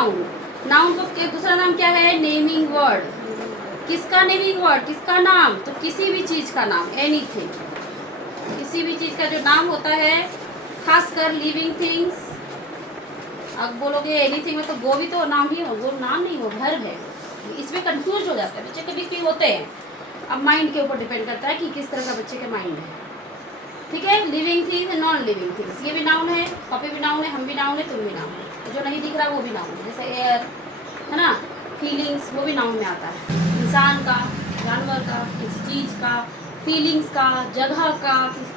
Noun. Noun को दूसरा नाम क्या है? Naming word. किसका नेमिंग वर्ड? किसका नाम? तो किसी भी चीज का नाम, एनीथिंग, किसी भी चीज का जो नाम होता है, खासकर लिविंग थिंग्स। अब बोलोगे एनीथिंग में तो वो भी तो नाम ही हो, वो नाम नहीं, वो वर्ब है। इसमें कंफ्यूज हो जाता है बच्चे, कभी कभी होते हैं। अब माइंड के ऊपर डिपेंड करता है कि किस तरह का बच्चे का माइंड है। ठीक है, living things, non living things, ये भी नाउन है, कॉपी भी नाउन है, हम भी नाउन है, तुम भी नाउन है। जो नहीं दिख रहा वो भी नाउन है, जैसे एयर है ना, फीलिंग्स, वो भी नाउन में आता है। इंसान का, जानवर का, किसी चीज़ का, फीलिंग्स का, जगह का,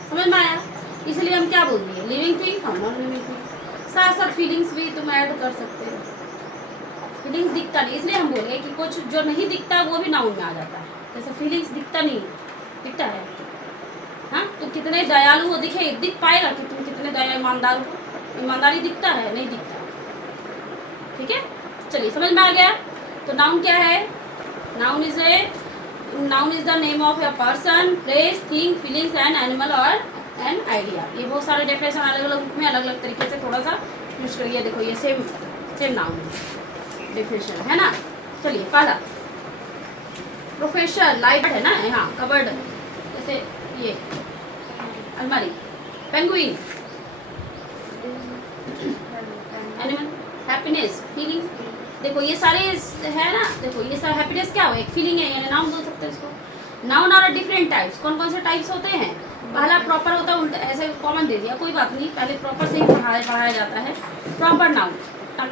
समझ में आया? इसलिए हम क्या बोल दिए, लिविंग थिंग और नॉन लिविंग थिंग। साथ साथ फीलिंग्स भी तुम ऐड कर सकते हो। फीलिंग्स दिखता नहीं, इसलिए हम बोले कि कुछ जो नहीं दिखता वो भी नाउन में आ जाता है। जैसे फीलिंग्स दिखता नहीं, दिखता है। हाँ, तुम कितने दयालु हो, दिख पाएगा कि तुम कितने ईमानदार हो? ईमानदारी दिखता है? नहीं दिखता। ठीक है, चलिए समझ में आ गया। तो नाउन क्या है? Noun is the name of a person, place, thing, feelings and animal और एन आइडिया। ये बहुत सारे डेफिनेशन अलग अलग बुक में अलग अलग तरीके से थोड़ा सा यूज करिए। देखो ये सेम नाउन डेफिनेशन है ना। चलिए पहला प्रोफेशन, लाइट है ना, हाँ कबर्ड, जैसे ये अलमारी, पेंगुइन, एनिमल, हैप्पीनेस, फीलिंग। देखो ये सारे है ना, देखो ये सारा हैप्पीनेस क्या हो, एक फीलिंग है, यानी नाउन बोल सकते हैं इसको। Noun are different types. कौन कौन से टाइप्स होते हैं? पहला प्रॉपर होता है, उल्टा ऐसे कॉमन दे दिया, कोई बात नहीं, पहले प्रॉपर से ही पढ़ाया जाता है। Proper noun,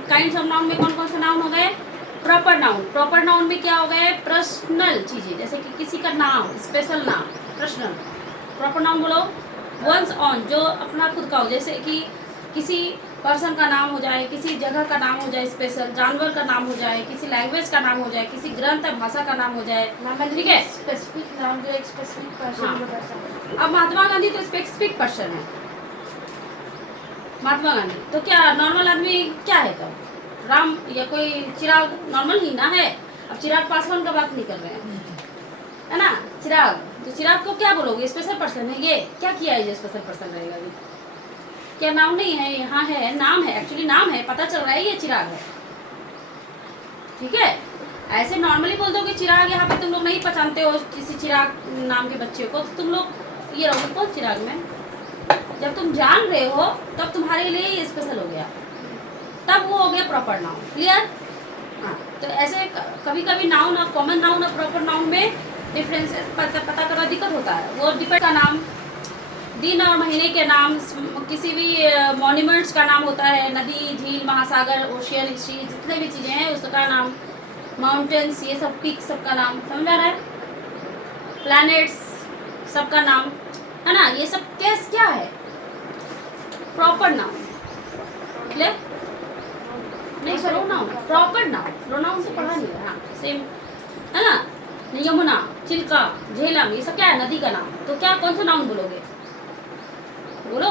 kinds of noun में कौन कौन से नाउन हो गए? Proper noun. प्रॉपर नाउन में क्या हो गए? पर्सनल चीजें, जैसे कि किसी का नाम, स्पेशल नाम, पर्सनल। प्रॉपर नाउन बोलो, वंस ऑन, जो अपना खुद का हो, जैसे कि किसी पर्सन का नाम हो जाए, किसी जगह का नाम हो जाए, स्पेशल जानवर का नाम हो जाए, किसी लैंग्वेज का नाम हो जाए, किसी ग्रंथ भाषा का नाम हो जाए। ठीक है, स्पेसिफिक नाम जो एक स्पेसिफिक पर्सन को दर्शाता है। अब महात्मा गांधी तो स्पेसिफिक पर्सन है, महात्मा गांधी तो क्या नॉर्मल आदमी क्या है? तो राम या कोई चिराग नॉर्मल ही ना है। अब चिराग पासवान का बात नहीं कर रहे हैं, है ना। चिराग, तो चिराग को क्या बोलोगे? स्पेशल पर्सन है। ये क्या किया है जो स्पेशल पर्सन रहेगा? अभी क्या नाउन नहीं है? यहाँ है, नाम है, एक्चुअली नाम है, पता चल रहा है ये चिराग है। ठीक है, ऐसे नॉर्मली बोल दो कि चिराग, यहाँ पे तुम लोग नहीं पहचानते हो किसी चिराग नाम के बच्चे को, तो तुम लोग ये रहोगे कौन चिराग में। जब तुम जान रहे हो तब तुम्हारे लिए ये स्पेशल हो गया, तब वो हो गया प्रॉपर नाउन। क्लियर? हाँ, तो ऐसे कभी कभी नाउन और कॉमन नाउन और प्रॉपर नाउन में डिफरेंस पता करना दिक्कत होता है। वो डिपेंड का नाम, दिन और महीने के नाम, किसी भी मॉन्यूमेंट्स का नाम होता है, नदी, झील, महासागर, ओशियन, जितने भी चीज़ें हैं उसका नाम, माउंटेन्स, ये सब पीक, सबका नाम, समझ आ रहा है? प्लैनेट्स, सबका नाम, है ना। ये सब क्या है? Proper noun. क्लियर? नहीं, प्रोनाउन, प्रॉपर नाउन, प्रोनाउन से पढ़ा नहीं है। हाँ सेम है ना। यमुना, चिल्का, झेलम, ये सब क्या है? नदी का नाम। तो क्या कौन सा नाउन बोलोगे? बोलो,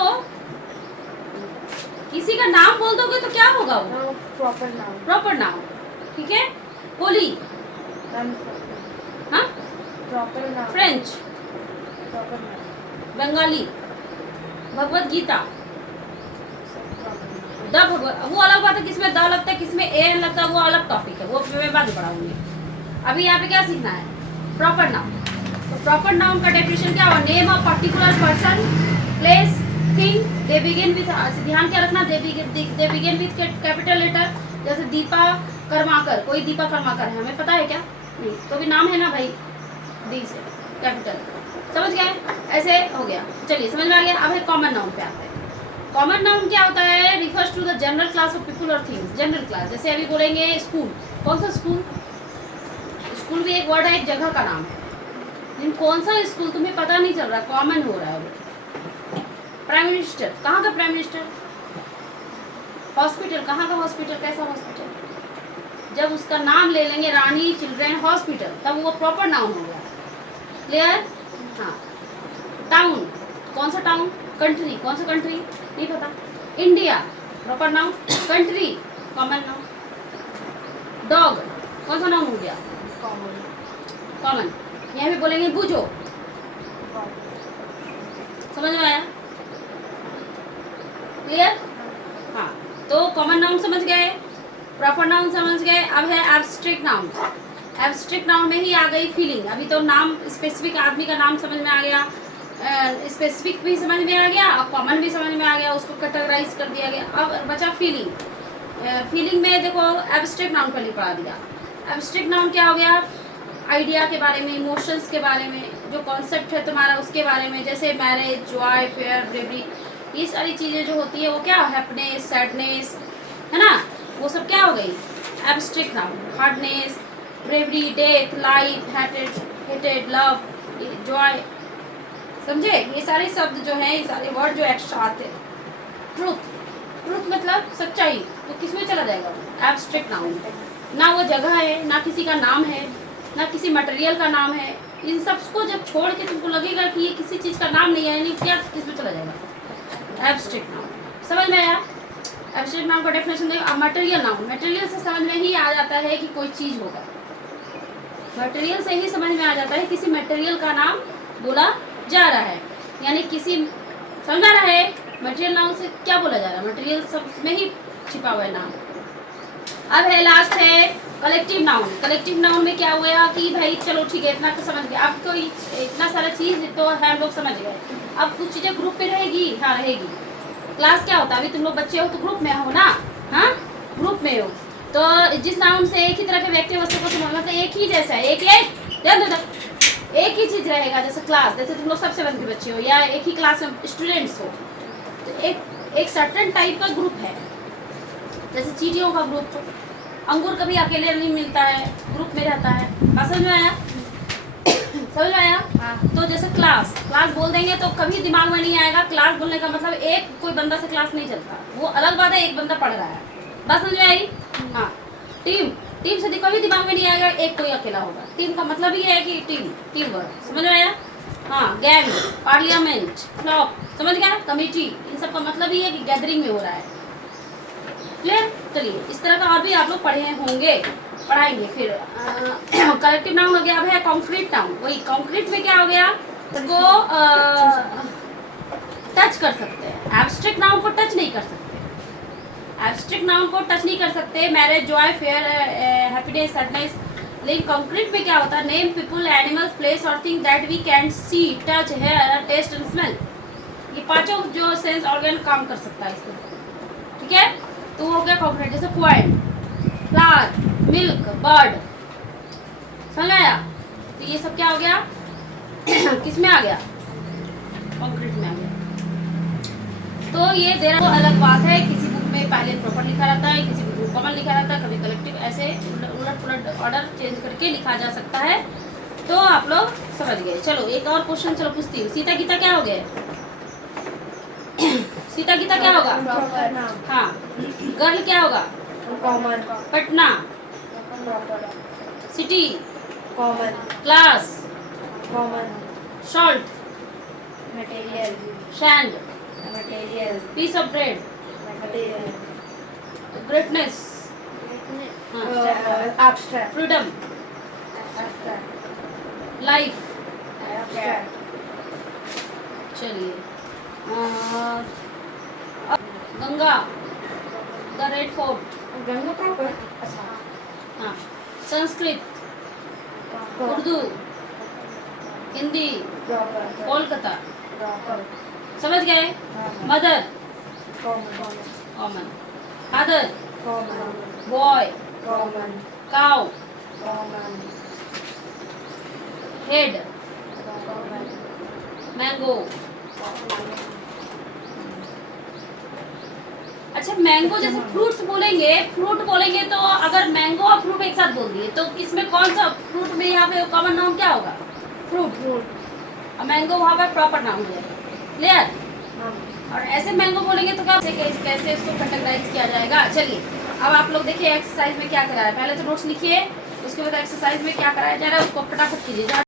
किसी का नाम बोल दोगे तो क्या होगा वो? Proper noun. Proper noun. ठीक है, होली, हाँ, proper noun. French, proper noun. Bengali, Bhagavad Gita, the Bhagavad, वो अलग बात है, किसमें द लगता है, किसमें ए लगता है, वो अलग टॉपिक है, वो मैं बाद में पढ़ाऊंगी। अभी यहाँ पे क्या सीखना है? Proper noun. तो प्रॉपर नाउन का डेफिनेशन क्या हुआ? Name of particular person, place, thing, they begin with, ध्यान क्या रखना, they begin with capital letter. जैसे दीपा कर्माकर, कोई दीपा कर्माकर है, हमें पता है क्या? नहीं, तो भी नाम है ना भाई, डी से कैपिटल, समझ गए? ऐसे हो गया। चलिए समझ में आ गया। अब है कॉमन नाउन पे आते हैं। कॉमन नाउन क्या होता है? Refers to the general class of people और थिंग्स। जनरल क्लास, जैसे अभी बोलेंगे स्कूल, कौन सा स्कूल? स्कूल भी एक वर्ड है, एक जगह का नाम है, लेकिन कौन सा स्कूल तुम्हें पता नहीं चल रहा, कॉमन हो रहा है वो। प्राइम मिनिस्टर, कहाँ का प्राइम मिनिस्टर? हॉस्पिटल, कहाँ का हॉस्पिटल, कैसा हॉस्पिटल? जब उसका नाम ले लेंगे, रानी चिल्ड्रन हॉस्पिटल, तब वो प्रॉपर नाउन हो गया। क्लियर? हाँ। टाउन, कौन सा टाउन? कंट्री, कौन सा कंट्री? नहीं पता। India, proper noun. Country, common noun. Dog, कौन सा नाउन हो गया? कॉमन। यहाँ भी बोलेंगे बूझो, समझ में आया? क्लियर? हाँ, तो कॉमन नाउन समझ गए। प्रॉपर नाउन समझ गए। अब है एब्स्ट्रैक्ट नाउन। एब्स्ट्रैक्ट नाउन में ही आ गई फीलिंग। अभी तो नाम स्पेसिफिक आदमी का नाम समझ में आ गया, स्पेसिफिक भी समझ में आ गया और कॉमन भी समझ में आ गया, उसको कैटेगराइज कर दिया गया। अब बचा फीलिंग। फीलिंग में देखो एब्स्ट्रैक्ट नाउन पहले पढ़ा दिया। एब्स्ट्रैक्ट नाउन क्या हो गया? आइडिया के बारे में, इमोशंस के बारे में, जो कॉन्सेप्ट है तुम्हारा उसके बारे में, जैसे मैरिज, जॉय, फेयर, ब्रेवरी, ये सारी चीज़ें जो होती है वो क्या, हैप्पीनेस, सैडनेस, है ना, वो सब क्या हो गई? Abstract noun. Hardness, bravery, death, life, hated, love, Joy, समझे? ये सारे शब्द जो हैं, ये सारे वर्ड जो एक्स्ट्रा आते हैं। ट्रूथ मतलब सच्चाई, तो किस में चला जाएगा? Abstract noun. ना वो जगह है, ना किसी का नाम है, ना किसी मटेरियल का नाम है। इन सबको जब छोड़ के तुमको लगेगा कि ये किसी चीज़ का नाम नहीं है, यानी क्या, किस में चला जाएगा? Abstract noun. समझ में आया? एब्स्ट्रैक्ट नाउन का डेफिनेशन देखो। अब मटेरियल नाउन, मटेरियल से समझ में ही आ जाता है कि कोई चीज़ होगा। मटेरियल से ही समझ में आ जाता है किसी मटेरियल का नाम बोला जा रहा है, यानी किसी, समझ आ रहा है? मटेरियल नाउन से क्या बोला जा रहा है? मटेरियल सब में ही छिपा हुआ है नाम। अब है लास्ट है कलेक्टिव नाउन। कलेक्टिव नाउन में क्या हुआ कि भाई चलो ठीक है, इतना तो समझ गए। अब तो इतना सारा चीज़ तो हम लोग समझ गए। अब कुछ चीज़ें ग्रुप में रहेगी। हाँ रहेगी। क्लास क्या होता है? अभी तुम लोग बच्चे हो तो ग्रुप में हो ना, हाँ ग्रुप में हो, तो जिस नाउन से एक ही तरह के व्यक्ति वस्तु को समझना, तो एक ही जैसा है, एक ही चीज़ रहेगा। जैसे क्लास, जैसे तुम लोग सबसे बंद के बच्चे हो या एक ही क्लास में स्टूडेंट्स हो, तो एक सर्टेन टाइप का ग्रुप है। जैसे चींटियों का ग्रुप, अंगूर कभी अकेले नहीं मिलता है, ग्रुप में रहता है। समझ में आया? समझ में आया? हाँ। तो जैसे क्लास बोल देंगे तो कभी दिमाग में नहीं आएगा। क्लास बोलने का मतलब एक कोई बंदा से क्लास नहीं चलता, वो अलग बात है, एक बंदा पढ़ रहा है। बात समझ में आई? हाँ। टीम से कभी दिमाग में नहीं आएगा एक कोई अकेला होगा। टीम का मतलब ही है कि टीम वर्क। समझ में आया? हाँ। गैंग, पार्लियामेंट, फ्लॉक, समझ गया? कमेटी, इन सब का मतलब ही है कि गैदरिंग में हो रहा है। क्लियर? चलिए, इस तरह का और भी आप लोग पढ़े होंगे, पढ़ाएंगे फिर। कलेक्टिव नाउन हो गया। अब है कॉन्क्रीट नाउन। वही कॉन्क्रीट में क्या हो गया? वो टच कर सकते हैं। एब्स्ट्रैक्ट नाउन को टच नहीं कर सकते। एब्स्ट्रैक्ट नाउन को टच नहीं कर सकते। Marriage, joy, fair, happiness, sadness. लेकिन कॉन्क्रीट में क्या होता है? नेम, पीपल, एनिमल्स, प्लेस और thing that we can see, touch, hear, taste and smell. ये पांचों जो सेंस ऑर्गन काम कर सकता है इसको। ठीक है? तो हो गया कॉन्क्रीट। जैसे पॉइंट, फ्लावर, मिल्क, बर्ड। समझ आया? तो ये सब क्या हो गया? किस में आ गया? कॉन्क्रीट में आ गया। तो ये देना तो अलग बात है। किसी बुक में पहले प्रॉपर लिखा रहता है, किसी बुक में कॉमन लिखा रहता है, कभी कलेक्टिव, ऐसे उलट पुलट ऑर्डर चेंज करके लिखा जा सकता है। तो आप लोग समझ गए। चलो एक और क्वेश्चन चलो पूछती हूँ। सीता गीता क्या हो गया? सीता गीता क्या होगा? Proper noun. हाँ। गर्ल क्या होगा? Common. Patna. Proper. City. Common. Class. Common. Salt. Material. Sand. Material. Piece of bread. Material. Greatness. हाँ। Abstract. Freedom. Abstract. Life. Abstract. चलिए Ganga, the Red Fort. Ganga proper. अच्छा। हाँ। संस्कृत, उर्दू, हिंदी, प्रॉपर। कोलकाता। प्रॉपर। समझ गए? हाँ। Mother, common. Common. Father, common. Boy, common. Cow, common. Head, common. Mango. अच्छा, mango जैसे fruits बोलेंगे, फ्रूट बोलेंगे तो अगर मैंगो और फ्रूट एक साथ बोल दिए तो इसमें कौन सा फ्रूट में यहाँ पे कॉमन नाउन क्या होगा? फ्रूट। और मैंगो वहाँ पर प्रॉपर नाउन है। क्लियर? और ऐसे मैंगो बोलेंगे तो कैसे इसको कैटेगराइज किया जाएगा? चलिए अब आप लोग देखिए एक्सरसाइज में क्या करा है। पहले तो नोट्स लिखिए, उसके बाद एक्सरसाइज में क्या कराया जा रहा है उसको फटाफट कीजिए।